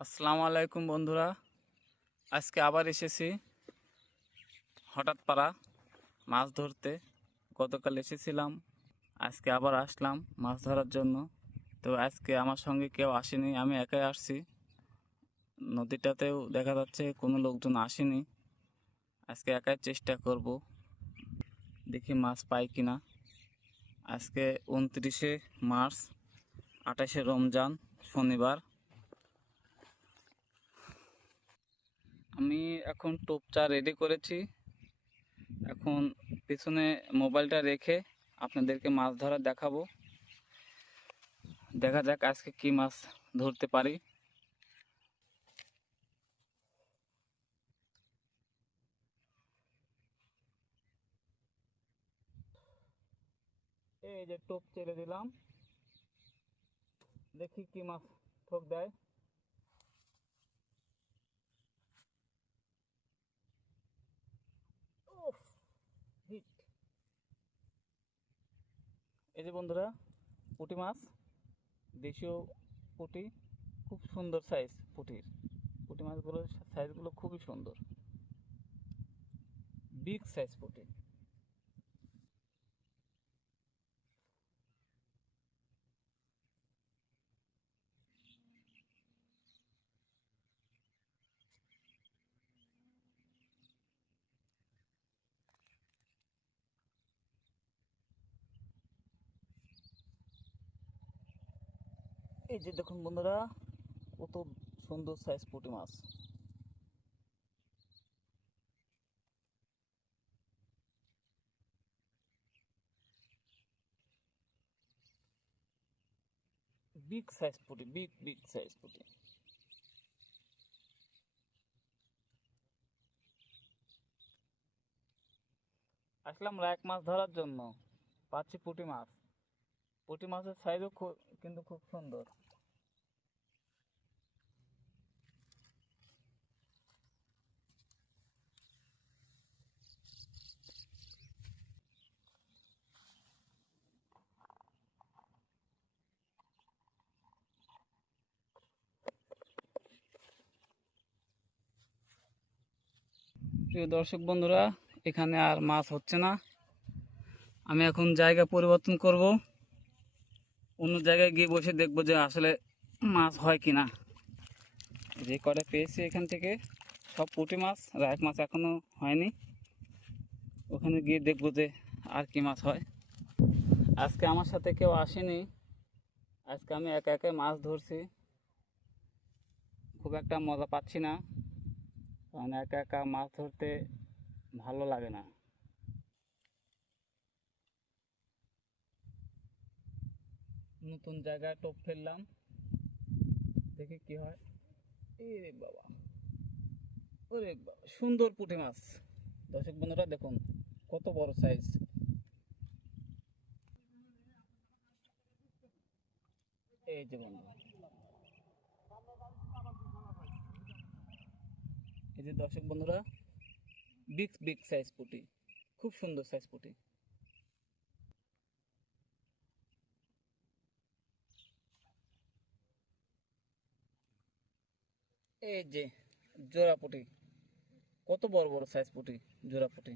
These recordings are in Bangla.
আসসালামু আলাইকুম বন্ধুরা। আজকে আবার এসেছি হঠাৎ পাড়া মাছ ধরতে। গতকাল এসেছিলাম, আজকে আবার আসলাম মাছ ধরার জন্য। তো আজকে আমার সঙ্গে কেউ আসেনি, আমি একাই আসছি। নদীটাতেও দেখা যাচ্ছে কোনো লোকজন আসেনি। আজকে একাই চেষ্টা করব, দেখি মাছ পাই কিনা। আজকে উনত্রিশে মার্চ, আঠাশে রমজান, শনিবার আমি এখন টোপচা রেডি করেছি। এখন পিছনে মোবাইলটা রেখে আপনাদেরকে মাছ ধরা দেখাবো। দেখা যাক আজকে কি মাছ ধরতে পারি। এই যে টোপ ছেড়ে দিলাম। দেখি কি মাছ ঠোক দেয়। এই যে বন্ধুরা, পুঁটি মাছ, দেশীয় পুঁটি, খুব সুন্দর সাইজ পুঁটির। পুঁটি মাছগুলোর সাইজগুলো খুবই সুন্দর। বিগ সাইজ পুঁটি। এই যে দেখুন বন্ধুরা, কত সুন্দর সাইজ পুঁটি মাছ। বিগ সাইজ পুঁটি বিগ বিগ সাইজ পুঁটি। আসলাম রায়ক মাছ ধরার জন্য, পাচ্ছি পুঁটি মাছ। পুঁটি মাছের সাইজও খুব কিন্তু খুব সুন্দর। প্রিয় দর্শক বন্ধুরা, এখানে আর মাছ হচ্ছে না। আমি এখন জায়গা পরিবর্তন করব। অন্য জায়গায় গিয়ে বসে দেখব যে আসলে মাছ হয় কি না যে কটা পেয়েছি এখান থেকে সব পুঁটি মাছ রায়ক মাছ এখনও হয়নি। ওখানে গিয়ে দেখব যে আর কি মাছ হয়। আজকে আমার সাথে কেউ আসেনি। আজকে আমি একা একা মাছ ধরছি। খুব একটা মজা পাচ্ছি না। কারণ একা একা মাছ ধরতে ভালো লাগে না। নতুন জায়গায় টোপ ফেললাম। দেখি কি হয়। এ বাবা। ওরে বাবা, সুন্দর পুঁটি মাছ। দর্শক বন্ধুরা, দেখুন কত বড় সাইজ এই যে বন্ধু এই যে দর্শক বন্ধুরা বিগ বিগ সাইজ পুটি, খুব সুন্দর সাইজ পুটি। এই যে জোড়া পুঁটি, কত বড় বড় সাইজ পুটি, জোড়া পুঁটি?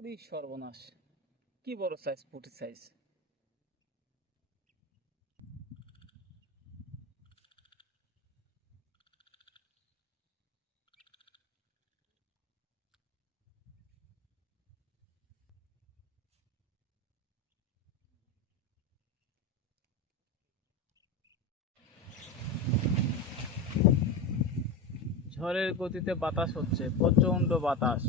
উড়ি সর্বনাশ। কি বড় সাইজ পুঁটি সাইজ ঝড়ের গতিতে বাতাস হচ্ছে প্রচণ্ড বাতাস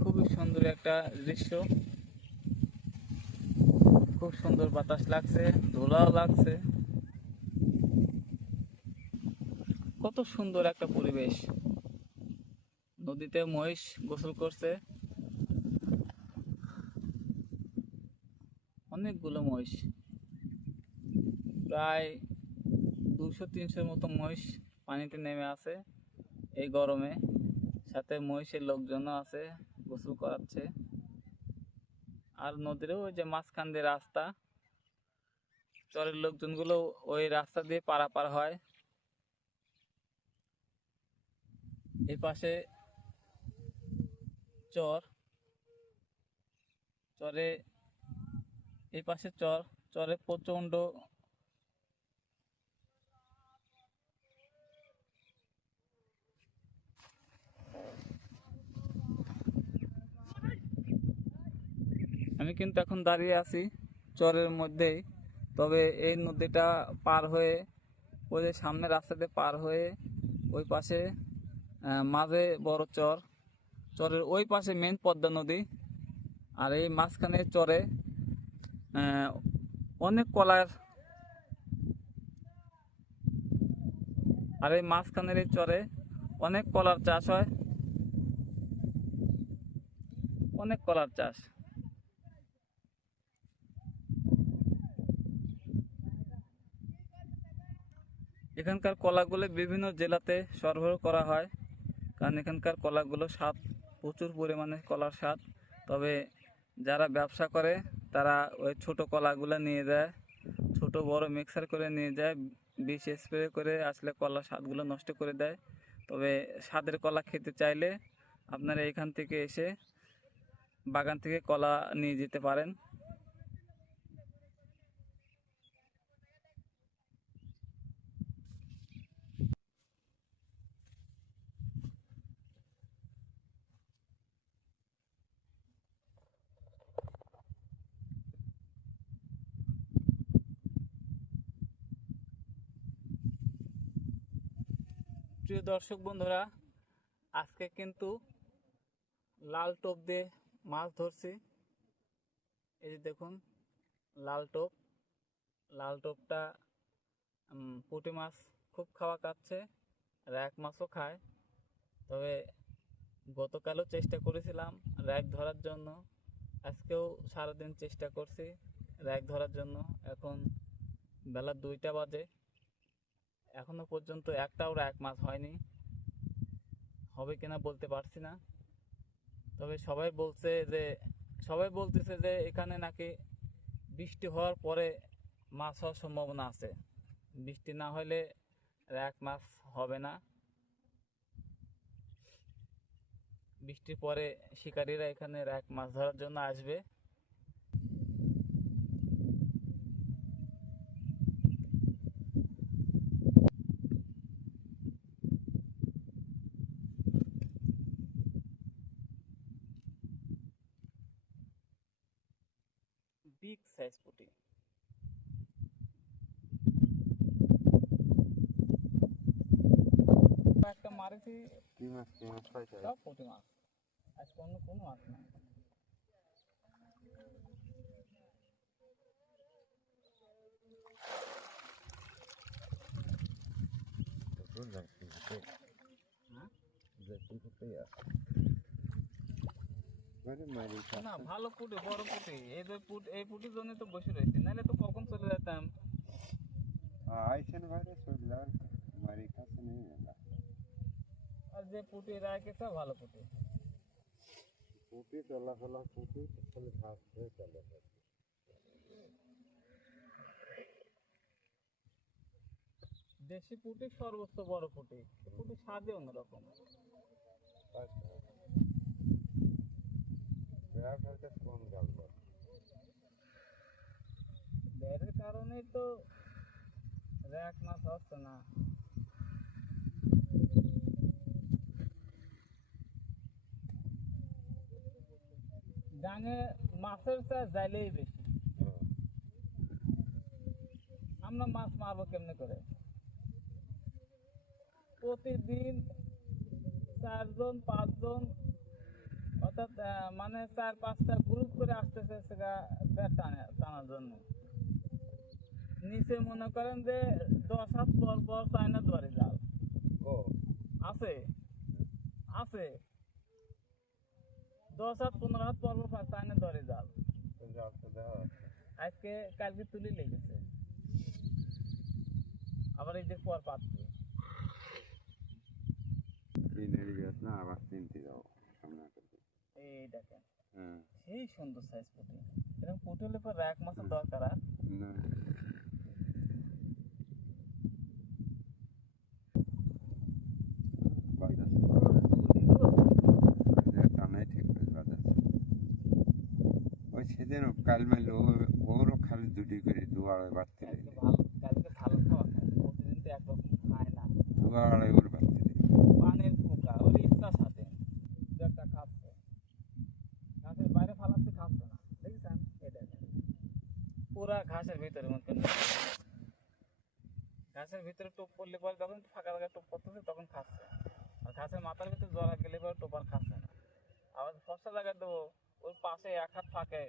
খুবই সুন্দর একটা দৃশ্য। খুব সুন্দর বাতাস লাগছে, ধুলাও লাগছে। কত সুন্দর একটা পরিবেশ। নদীতে মহিষ গোসল করছে। অনেকগুলো মহিষ। প্রায় দুশো তিনশোর মতো মহিষ পানিতে নেমে আছে এই গরমে। সাথে মহিষের লোকজনও আছে। গোসল করাচ্ছে। আর নদীরও ওই যে মাঝখান দিয়ে রাস্তা। চরের লোকজনগুলো ওই রাস্তা দিয়ে পারাপার হয়। এই পাশে চর। চরে এই পাশে চর। চরে প্রচণ্ড আমি কিন্তু এখন দাঁড়িয়ে আছি চরের মধ্যেই। তবে এই নদীটা পার হয়ে, ওই যে সামনে রাস্তাতে পার হয়ে ওই পাশে মাঝে বড় চর। চরের ওই পাশে মেন পদ্মা নদী। আর এই মাঝখানে চরে অনেক কলার। আর এই মাঝখানের এই চরে অনেক কলার চাষ হয়। অনেক কলার চাষ। এখানকার কলাগুলো বিভিন্ন জেলাতে সরবরাহ করা হয়। কারণ এখানকার কলাগুলো স্বাদ প্রচুর পরিমাণে কলার স্বাদ তবে যারা ব্যবসা করে, তারা ওই ছোট কলাগুলো নিয়ে যায়, ছোট বড় মিক্সার করে নিয়ে যায়, বিষ স্প্রে করে আসলে কলার স্বাদগুলো নষ্ট করে দেয়। তবে স্বাদের কলা খেতে চাইলে আপনারা এখান থেকে এসে বাগান থেকে কলা নিয়ে যেতে পারেন। প্রিয় দর্শক বন্ধুরা, আজকে কিন্তু লাল টোপ দিয়ে মাছ ধরছি। এই যে দেখুন, লাল টোপ। লাল টোপটা পুঁটি মাছ খুব খাওয়া কাচ্ছে, র্যাক মাছও খায়। তবে গতকালও চেষ্টা করেছিলাম র্যাক ধরার জন্য। আজকেও সারাদিন চেষ্টা করছি র্যাক ধরার জন্য। এখন বেলা দুইটা বাজে। এখনও পর্যন্ত একটাও এক মাছ হয়নি। হবে কিনা বলতে পারছি না। তবে সবাই বলছে যে, সবাই বলতেছে যে এখানে নাকি বৃষ্টি হওয়ার পরে মাছ হওয়ার সম্ভাবনা আছে। বৃষ্টি না হলে এক মাছ হবে না। বৃষ্টির পরে শিকারীরা এখানে এক মাছ ধরার জন্য আসবে। বিগ সাইজ পুঁটি একটা মারেছি কি মাছ কি মাছ পাইছে সব পুঁটি মাছ আজকে অন্য কোনো মাছ নাই হ্যাঁ? মারি না ভালো পুঁটি বড় পুঁটি। এই যে পুট এই পুঁটির জন্য তো বসে রয়েছি। নাহলে তো কখন চলে যেতাম? আইছেন বাইরে চললাম মারি কাছে নেই মেলা আর যে পুঁটি রাখেছে ভালো পুঁটি। পুঁটি চলা চলা পুঁটি খালি ঘাস হয়ে চলে দেশি পুঁটি সর্বোচ্চ বড় পুটি। পুঁটি স্বাদে অন্যরকম। ডাঙে মাছের চাষ যাইলেই বেশি। আমরা মাছ মারবো কেমনে করে? প্রতিদিন চারজন পাঁচজন অর্থাৎ মানে চার পাঁচটা গ্রুপ করে আসতেছে সেটা টানে টানার জন্য। নিচে মনে করেন যে দশ হাত পর পর চায়না দুয়ারে জাল আছে? আছে। দশ হাত পনেরো হাত পর পর চায়না দুয়ারে জাল আজকে কালকে তুলি লেগেছে। আবার এই যে পর পাচ্ছে। গাছ না আবার তিনটি যাব এই দেখেন। সেই সুন্দর সাইজ পুঁটি এরকম পুঁটি হলে পর এক মাসের দরকার আর সেদিন কাল মেল ওরও খালি দুটি করে দু আড়াই বাড়তে কালকে ভালো কালকে ভালো খাওয়া খায় প্রতিদিন তো একরকম খায় না দু আড়াই করে বাড়তে পানের পোকা ওর ইচ্ছা সাথে দু একটা খাচ্ছে ঘাসের বাইরে ফালাচ্ছে খাচ্ছে না দেখেছেন এই দেখেন পুরা ঘাসের ভিতরে মনে করেন ঘাসের ভিতরে টোপ পড়লে পরে যখন ফাঁকা ফাঁকা টোপ পড়তেছে, তখন খাচ্ছে। আর ঘাসের মাথার ভিতরে জরা গেলে পরে টোপ আর খাচ্ছে না। আবার ফসা জায়গায় দেবো, ওর পাশে এক হাত ফাঁকে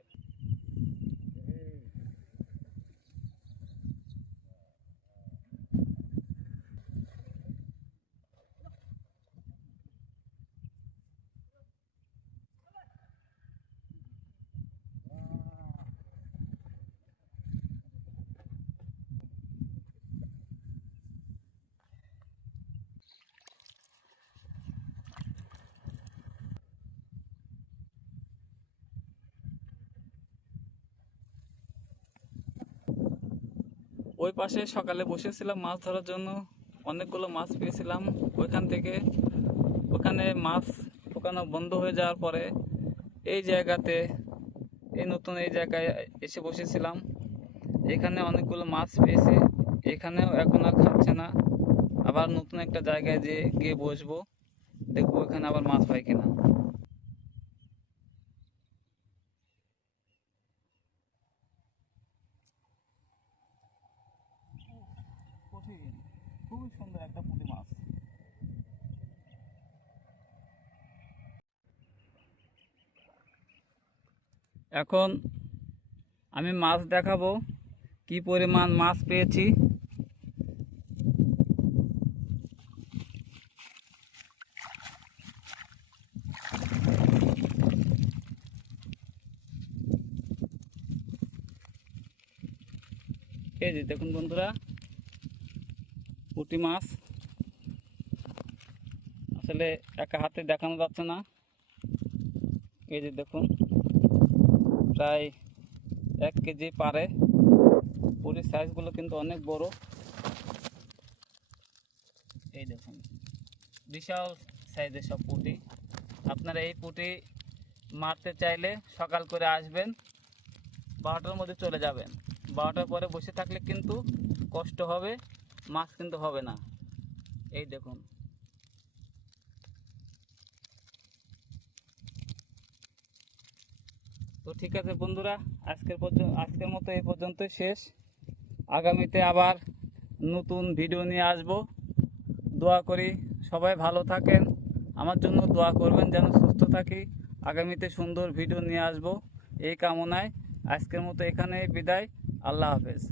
ওই পাশে সকালে বসেছিলাম মাছ ধরার জন্য। অনেকগুলো মাছ পেয়েছিলাম। ওইখান থেকে ওখানে মাছ ওখানে বন্ধ হয়ে যাওয়ার পরে এই জায়গাতে, এই নতুন এই জায়গায় এসে বসেছিলাম। এখানে অনেকগুলো মাছ পেয়েছি। এখানেও এখন আর খাচ্ছে না। আবার নতুন একটা জায়গায় যে গিয়ে বসবো, দেখব এখানে আবার মাছ হয় কিনা কঠিন খুবই সুন্দর একটা পুঁটি মাছ এখন আমি মাছ দেখাবো। কি পরিমাণ মাছ পেয়েছি? এই যে দেখুন বন্ধুরা, পুঁটি মাছ। আসলে একা হাতে দেখানো যাচ্ছে না। এই যে দেখুন। প্রায় এক কেজি পারে। পুরীর সাইজগুলো কিন্তু অনেক বড়। এই দেখুন, বিশাল সাইজের সব পুঁটি। আপনারা এই পুঁটি মারতে চাইলে সকাল করে আসবেন, বারোটার মধ্যে চলে যাবেন। বারোটার পরে বসে থাকলে কিন্তু কষ্ট হবে, মাছ কিন্তু হবে না। এই দেখুন ঠিক আছে বন্ধুরা, আজকের পর্যন্ত আজকের মতো এই পর্যন্তই শেষ। আগামীতে আবার নতুন ভিডিও নিয়ে আসব। দোয়া করি সবাই ভালো থাকেন, আমার জন্য দোয়া করবেন যেন সুস্থ থাকি। আগামীতে সুন্দর ভিডিও নিয়ে আসব, এই কামনায় আজকের মতো এখানে বিদায়, আল্লাহ হাফেজ।